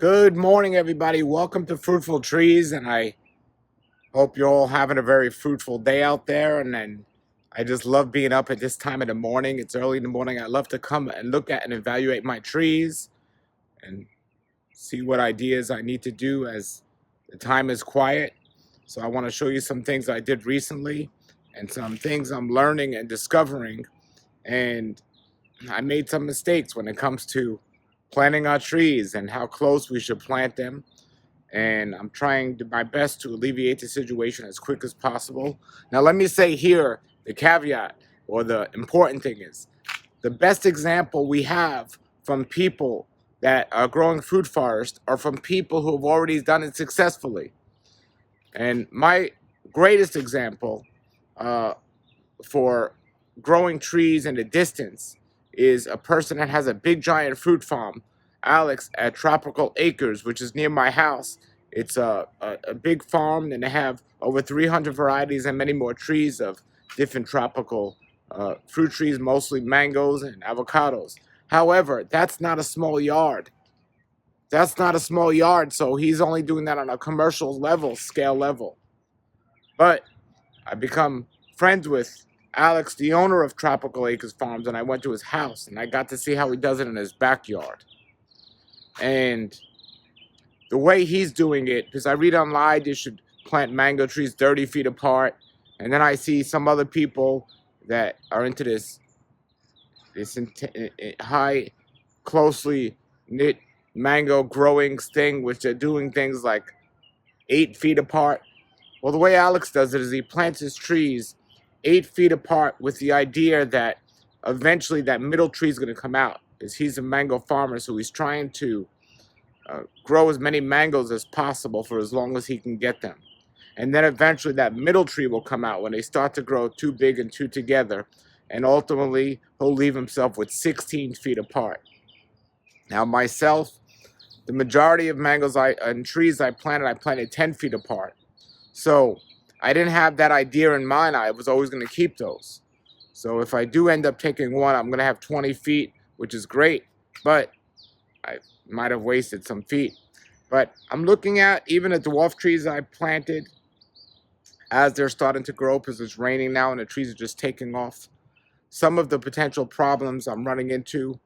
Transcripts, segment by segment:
Good morning, everybody. Welcome to Fruitful Trees, and I hope you're all having a very fruitful day out there. And I just love being up at this time of the morning. It's early in the morning. I love to come and look at and evaluate my trees and see what ideas I need to do as the time is quiet. So I want to show you some things I did recently and some things I'm learning and discovering. And I made some mistakes when it comes to planting our trees and how close we should plant them, and I'm trying my best to alleviate the situation as quick as possible. Now, let me say here the caveat, or the important thing is, the best example we have from people that are growing fruit forest are from people who have already done it successfully. And my greatest example for growing trees in the distance is a person that has a big giant fruit farm, Alex, at Tropical Acres, which is near my house. It's a big farm, and they have over 300 varieties and many more trees of different tropical fruit trees, mostly mangoes and avocados. However, that's not a small yard. That's not a small yard, so he's only doing that on a commercial level, scale level. But I become friends with Alex, the owner of Tropical Acres Farms, and I went to his house and I got to see how he does it in his backyard. And the way he's doing it, because I read online you should plant mango trees 30 feet apart, and then I see some other people that are into this high, closely knit mango growing thing, which they're doing things like 8 feet apart. Well, the way Alex does it is he plants his trees 8 feet apart with the idea that eventually that middle tree is going to come out. Because he's a mango farmer, so he's trying to grow as many mangoes as possible for as long as he can get them. And then eventually that middle tree will come out when they start to grow too big and too together. And ultimately, he'll leave himself with 16 feet apart. Now, myself, the majority of mangoes and trees I planted 10 feet apart. So I didn't have that idea in mind. I was always going to keep those. So if I do end up taking one, I'm going to have 20 feet, which is great. But I might have wasted some feet. But I'm looking at even the dwarf trees I planted as they're starting to grow, because it's raining now and the trees are just taking off. Some of the potential problems I'm running into,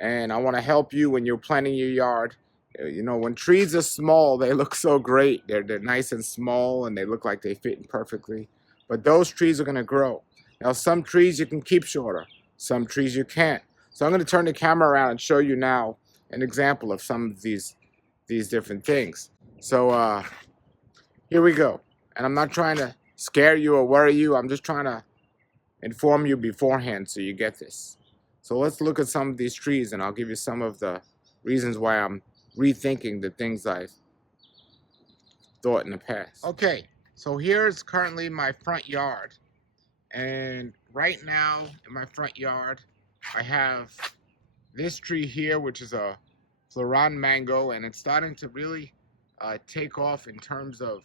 and I want to help you when you're planting your yard. You know, when trees are small, they look so great. They're nice and small, and they look like they fit in perfectly. But those trees are going to grow. Now, some trees you can keep shorter. Some trees you can't. So I'm going to turn the camera around and show you now an example of some of these different things. So here we go. And I'm not trying to scare you or worry you. I'm just trying to inform you beforehand so you get this. So let's look at some of these trees, and I'll give you some of the reasons why I'm rethinking the things I've thought in the past. Okay, so here's currently my front yard. And right now in my front yard, I have this tree here, which is a Floran mango, and it's starting to really take off in terms of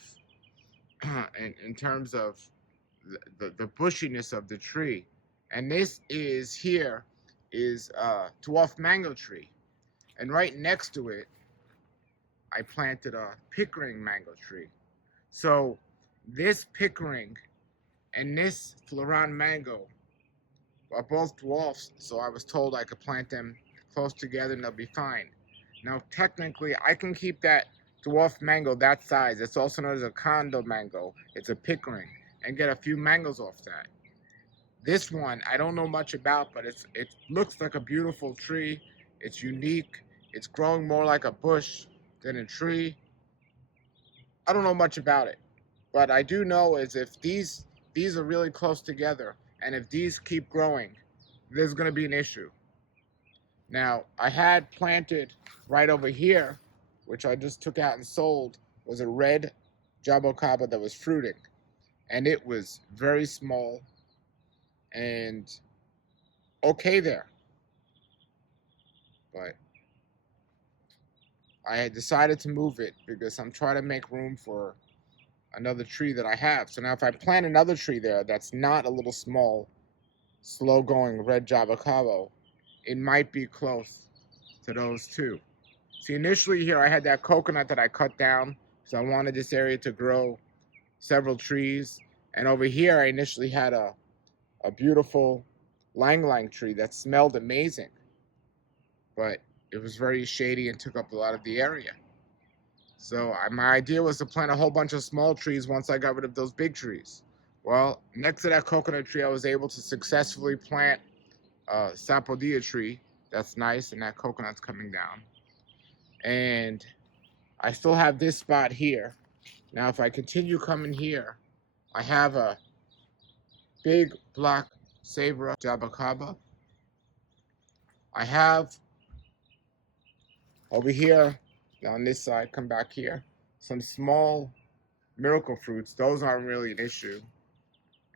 in terms of the bushiness of the tree. And this is here is a dwarf mango tree. And right next to it, I planted a Pickering mango tree. So this Pickering and this Floran mango are both dwarfs, so I was told I could plant them close together and they'll be fine. Now, technically, I can keep that dwarf mango that size. It's also known as a condo mango. It's a Pickering, and get a few mangoes off that. This one, I don't know much about, but it looks like a beautiful tree. It's unique. It's growing more like a bush than a tree. I don't know much about it, but I do know is if these are really close together, and if these keep growing, there's going to be an issue. Now, I had planted right over here, which I just took out and sold, was a red jabocaba that was fruiting, and it was very small and okay there. But I had decided to move it because I'm trying to make room for another tree that I have. So now if I plant another tree there that's not a little small, slow-going red jabocabo, it might be close to those two. See, initially here I had that coconut that I cut down because I wanted this area to grow several trees. And over here I initially had a beautiful lang lang tree that smelled amazing, but it was very shady and took up a lot of the area. So my idea was to plant a whole bunch of small trees once I got rid of those big trees. Well, next to that coconut tree, I was able to successfully plant a sapodilla tree. That's nice, and that coconut's coming down. And I still have this spot here. Now, if I continue coming here, I have a big black sabra jabacaba. I have over here, on this side, come back here, some small miracle fruits. Those aren't really an issue.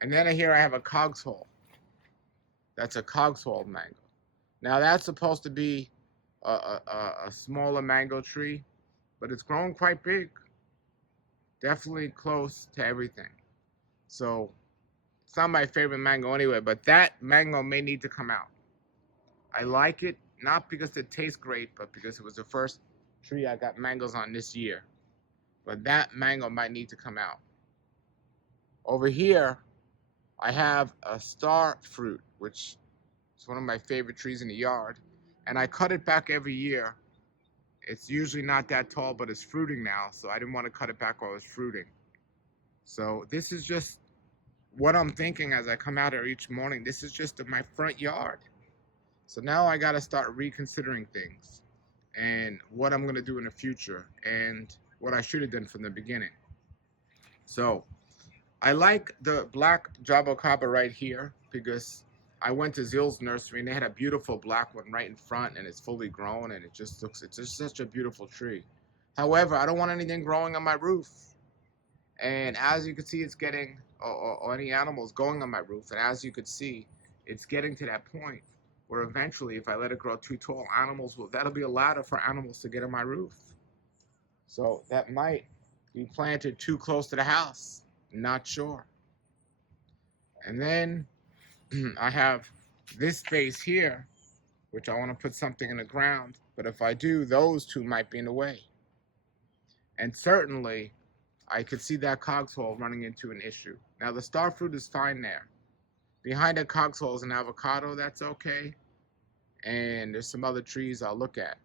And then here I have a cogswole. That's a cogswole mango. Now that's supposed to be a smaller mango tree, but it's grown quite big. Definitely close to everything. So it's not my favorite mango anyway, but that mango may need to come out. I like it, not because it tastes great, but because it was the first tree I got mangoes on this year. But that mango might need to come out. Over here, I have a star fruit, which is one of my favorite trees in the yard. And I cut it back every year. It's usually not that tall, but it's fruiting now, so I didn't want to cut it back while it was fruiting. So this is just what I'm thinking as I come out here each morning. This is just my front yard. So now I got to start reconsidering things and what I'm going to do in the future and what I should have done from the beginning. So I like the black jabocaba right here because I went to Zill's nursery and they had a beautiful black one right in front, and it's fully grown, and it's just such a beautiful tree. However, I don't want anything growing on my roof. And as you can see, it's getting, or any animals going on my roof. And as you could see, it's getting to that point where eventually, if I let it grow too tall, that'll be a ladder for animals to get on my roof. So that might be planted too close to the house. Not sure. And then I have this space here, which I want to put something in the ground. But if I do, those two might be in the way. And certainly, I could see that cogswole running into an issue. Now, the star fruit is fine there. Behind that cogswole is an avocado. That's okay. And there's some other trees I'll look at.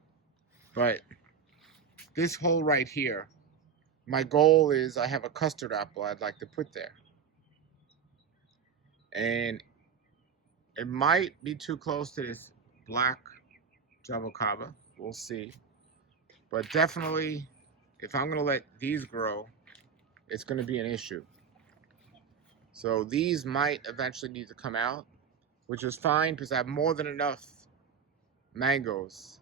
But this hole right here, my goal is I have a custard apple I'd like to put there. And it might be too close to this black jabocaba. We'll see. But definitely, if I'm going to let these grow, it's going to be an issue. So these might eventually need to come out, which is fine because I have more than enough mangoes.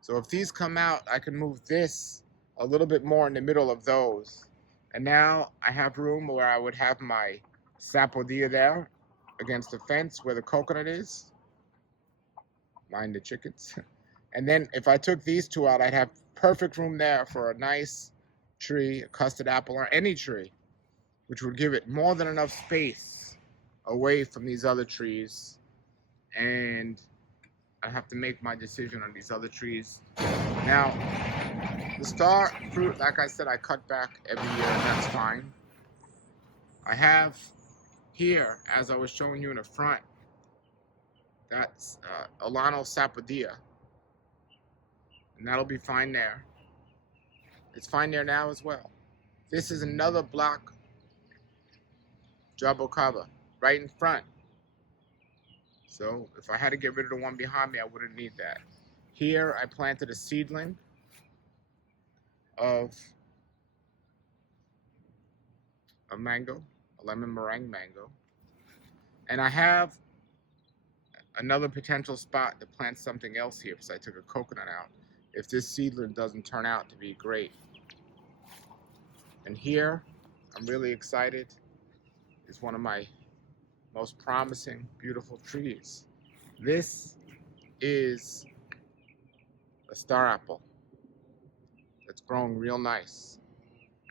So if these come out, I can move this a little bit more in the middle of those. And now I have room where I would have my sapodilla there against the fence where the coconut is. Mind the chickens. And then if I took these two out, I'd have perfect room there for a nice tree, a custard apple, or any tree, which would give it more than enough space away from these other trees. And I have to make my decision on these other trees. Now, the star fruit, like I said, I cut back every year, and that's fine. I have here, as I was showing you in the front, that's Alano sapodilla. And that'll be fine there. It's fine there now as well. This is another black jabocaba right in front. So if I had to get rid of the one behind me, I wouldn't need that. Here I planted a seedling of a mango, a lemon meringue mango. And I have another potential spot to plant something else here because I took a coconut out if this seedling doesn't turn out to be great. And here, I'm really excited. It's one of my most promising, beautiful trees. This is a star apple that's growing real nice.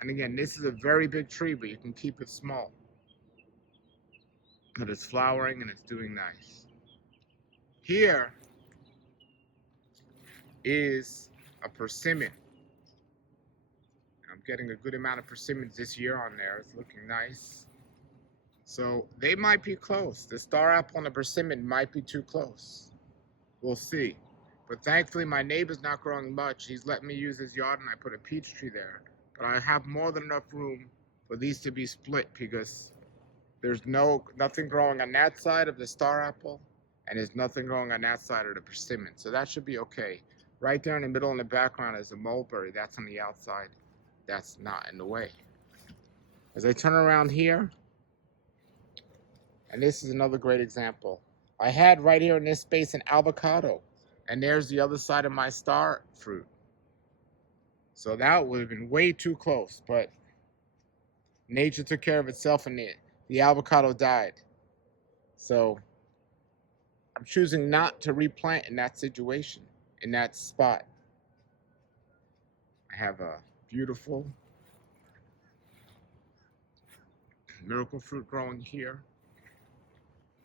And again, this is a very big tree, but you can keep it small. But it's flowering and it's doing nice. Here is a persimmon. I'm getting a good amount of persimmons this year on there. It's looking nice. So they might be close. The star apple and the persimmon might be too close. We'll see. But thankfully my neighbor's not growing much. He's letting me use his yard and I put a peach tree there. But I have more than enough room for these to be split because there's nothing growing on that side of the star apple and there's nothing growing on that side of the persimmon. So that should be okay. Right there in the middle in the background is a mulberry. That's on the outside. That's not in the way. As I turn around here, and this is another great example. I had right here in this space an avocado, and there's the other side of my star fruit. So that would have been way too close, but nature took care of itself and the avocado died. So I'm choosing not to replant in that situation, in that spot. I have a beautiful miracle fruit growing here.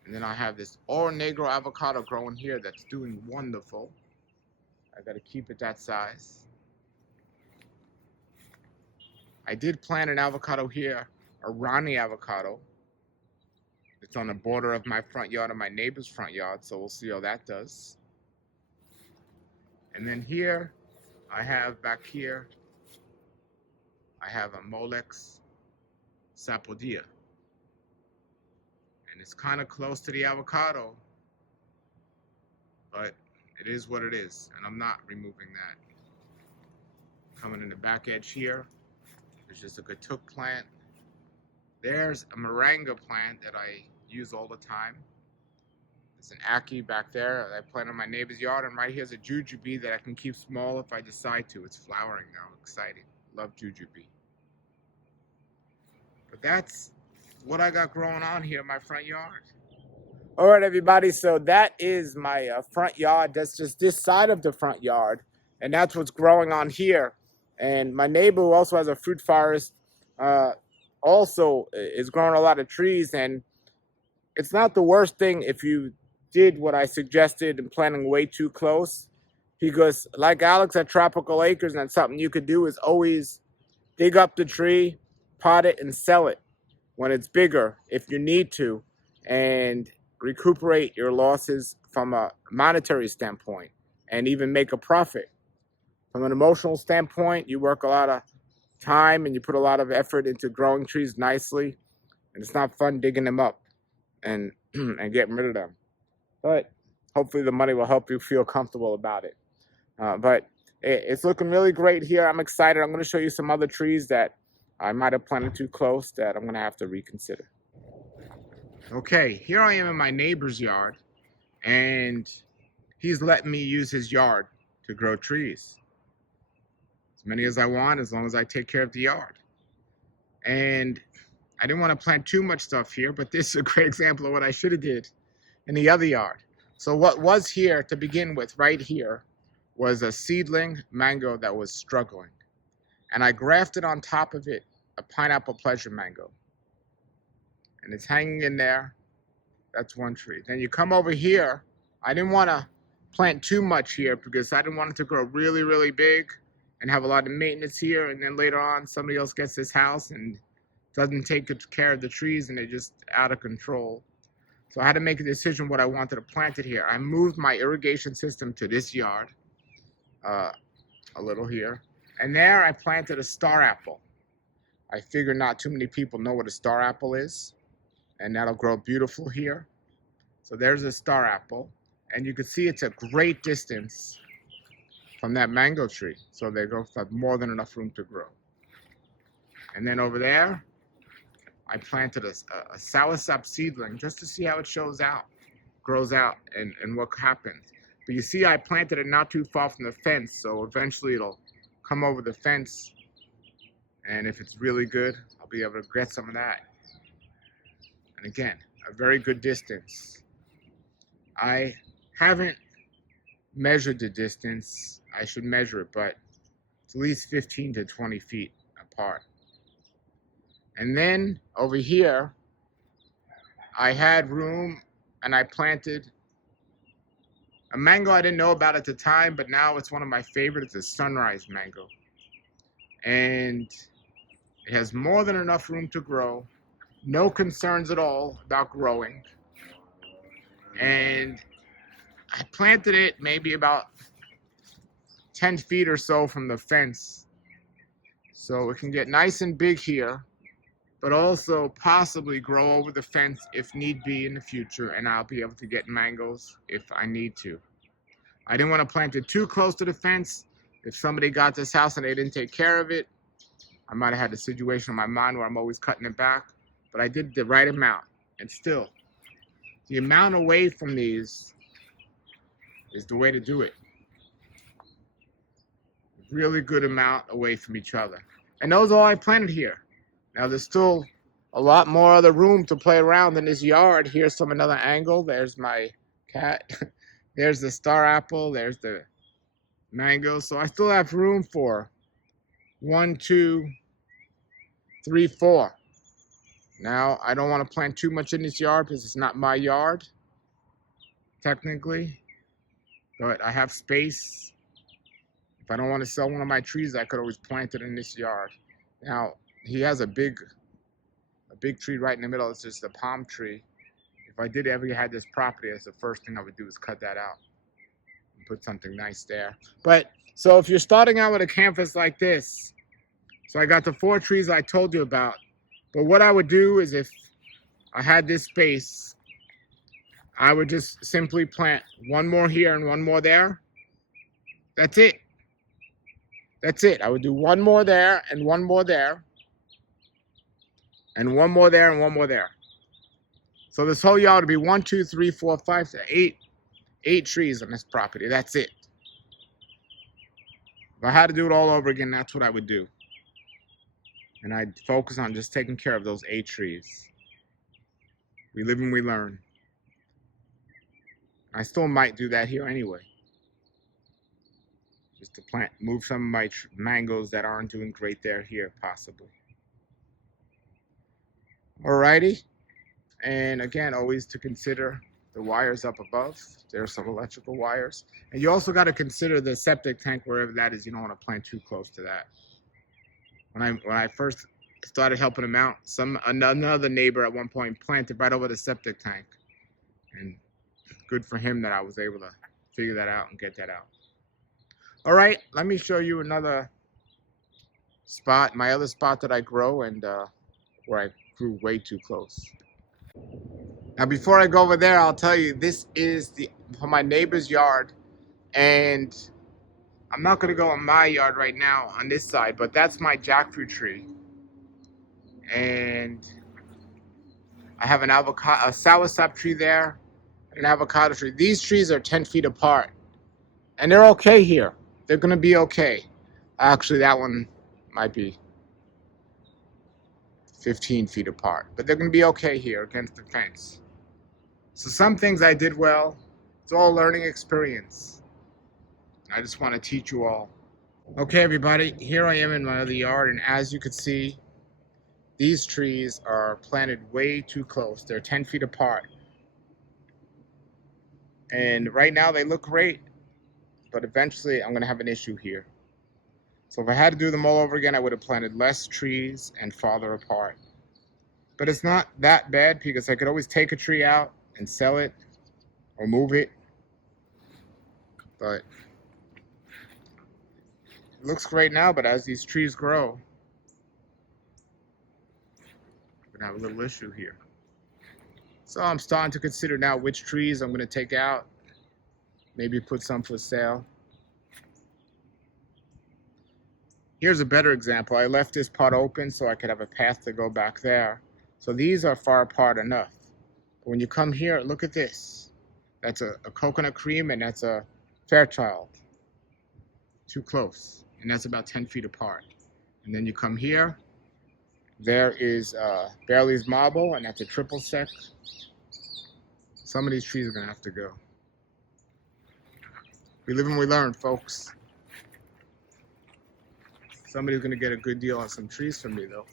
And then I have this Oro Negro avocado growing here that's doing wonderful. I gotta keep it that size. I did plant an avocado here, a Rani avocado. It's on the border of my front yard and my neighbor's front yard, so we'll see how that does. And then here, back here, I have a Molex Sapodilla. And it's kind of close to the avocado, but it is what it is, and I'm not removing that. Coming in the back edge here, there's just a Gatuk plant. There's a Moringa plant that I use all the time. There's an Aki back there that I plant in my neighbor's yard, and right here's a Jujube that I can keep small if I decide to. It's flowering now, exciting. Love Jujube. But that's what I got growing on here in my front yard. All right, everybody, so that is my front yard. That's just this side of the front yard, and that's what's growing on here. And my neighbor, who also has a fruit forest, also is growing a lot of trees, and it's not the worst thing if you did what I suggested and planting way too close, because like Alex at Tropical Acres, and that's something you could do, is always dig up the tree, pot it, and sell it when it's bigger if you need to, and recuperate your losses from a monetary standpoint and even make a profit. From an emotional standpoint, you work a lot of time and you put a lot of effort into growing trees nicely, and it's not fun digging them up and getting rid of them. But hopefully the money will help you feel comfortable about it. But it's looking really great here. I'm excited. I'm going to show you some other trees that I might have planted too close that I'm going to have to reconsider. Okay, here I am in my neighbor's yard, and he's letting me use his yard to grow trees. As many as I want, as long as I take care of the yard. And I didn't want to plant too much stuff here, but this is a great example of what I should have did in the other yard. So what was here to begin with, right here, was a seedling mango that was struggling. And I grafted on top of it a pineapple pleasure mango. And it's hanging in there. That's one tree. Then you come over here. I didn't want to plant too much here because I didn't want it to grow really, really big and have a lot of maintenance here. And then later on, somebody else gets this house and doesn't take good care of the trees and they're just out of control. So I had to make a decision what I wanted to plant it here. I moved my irrigation system to this yard, a little here. And there I planted a star apple. I figured not too many people know what a star apple is, and that'll grow beautiful here. So there's a star apple, and you can see it's a great distance from that mango tree. So they go for more than enough room to grow. And then over there, I planted a soursop seedling just to see how it grows out, and what happens. But you see, I planted it not too far from the fence, so eventually it'll come over the fence, and if it's really good, I'll be able to get some of that. And again, a very good distance. I haven't measured the distance. I should measure it, but it's at least 15 to 20 feet apart. And then over here, I had room and I planted A mango I didn't know about at the time, but now it's one of my favorites. It's a sunrise mango. And it has more than enough room to grow. No concerns at all about growing. And I planted it maybe about 10 feet or so from the fence. So it can get nice and big here, but also possibly grow over the fence if need be in the future, and I'll be able to get mangoes if I need to. I didn't want to plant it too close to the fence. If somebody got this house and they didn't take care of it, I might have had a situation in my mind where I'm always cutting it back, but I did the right amount. And still, the amount away from these is the way to do it. Really good amount away from each other. And those are all I planted here. Now there's still a lot more other room to play around in this yard. Here's some another angle. There's my cat. There's the star apple. There's the mango. So I still have room for 1, 2, 3, 4. Now I don't want to plant too much in this yard because it's not my yard, technically. But I have space. If I don't want to sell one of my trees, I could always plant it in this yard. Now, he has a big tree right in the middle. It's just a palm tree. If I did ever had this property, that's the first thing I would do is cut that out and put something nice there. But, so if you're starting out with a canvas like this, so I got the 4 trees I told you about. But what I would do is if I had this space, I would just simply plant one more here and one more there. That's it. That's it. I would do one more there and one more there. And one more there and one more there. So this whole yard would be 1, 2, 3, 4, 5, 8 trees on this property. That's it. If I had to do it all over again, that's what I would do. And I'd focus on just taking care of those 8 trees. We live and we learn. I still might do that here anyway. Just to move some of my mangoes that aren't doing great there here, possibly. Alrighty. And again, always to consider the wires up above. There's some electrical wires. And you also got to consider the septic tank, wherever that is. You don't want to plant too close to that. When I first started helping him out, another neighbor at one point planted right over the septic tank. And good for him that I was able to figure that out and get that out. All right, let me show you another spot, my other spot that I grow and where I grew way too close. Now, before I go over there, I'll tell you, this is for my neighbor's yard, and I'm not going to go in my yard right now on this side, but that's my jackfruit tree. And I have a soursop tree there, and an avocado tree. These trees are 10 feet apart, and they're okay here. They're going to be okay. Actually, that one might be 15 feet apart, but they're going to be okay here against the fence. So some things I did well. It's all learning experience. I just want to teach you all. Okay, everybody, here I am in my other yard, and as you can see, these trees are planted way too close. They're 10 feet apart. And right now they look great, but eventually I'm going to have an issue here. So if I had to do them all over again, I would have planted less trees and farther apart. But it's not that bad because I could always take a tree out and sell it or move it. But it looks great now, but as these trees grow, we're going to have a little issue here. So I'm starting to consider now which trees I'm going to take out. Maybe put some for sale. Here's a better example. I left this pot open so I could have a path to go back there. So these are far apart enough. But when you come here, look at this. That's a coconut cream, and that's a Fairchild. Too close. And that's about 10 feet apart. And then you come here. There is Bailey's Marble, and that's a triple sec. Some of these trees are going to have to go. We live and we learn, folks. Somebody's going to get a good deal on some trees from me, though.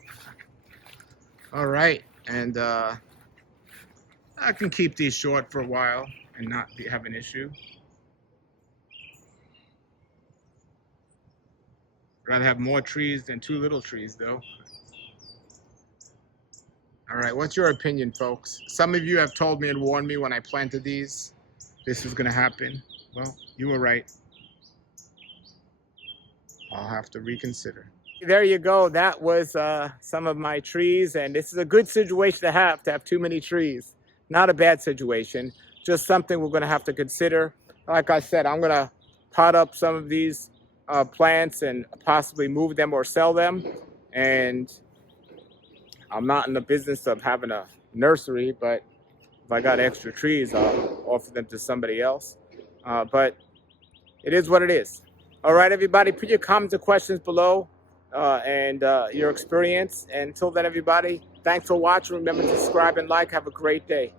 All right. And I can keep these short for a while and not have an issue. Rather have more trees than too little trees, though. All right, what's your opinion, folks? Some of you have told me and warned me when I planted these, this was going to happen. Well, you were right. I'll have to reconsider. There you go. That was some of my trees, and this is a good situation to have too many trees. Not a bad situation, just something we're going to have to consider. Like I said, I'm going to pot up some of these plants and possibly move them or sell them. And I'm not in the business of having a nursery, but if I got extra trees, I'll offer them to somebody else. But it is what it is. All right, everybody, put your comments and questions below and your experience. And until then, everybody, thanks for watching. Remember to subscribe and like. Have a great day.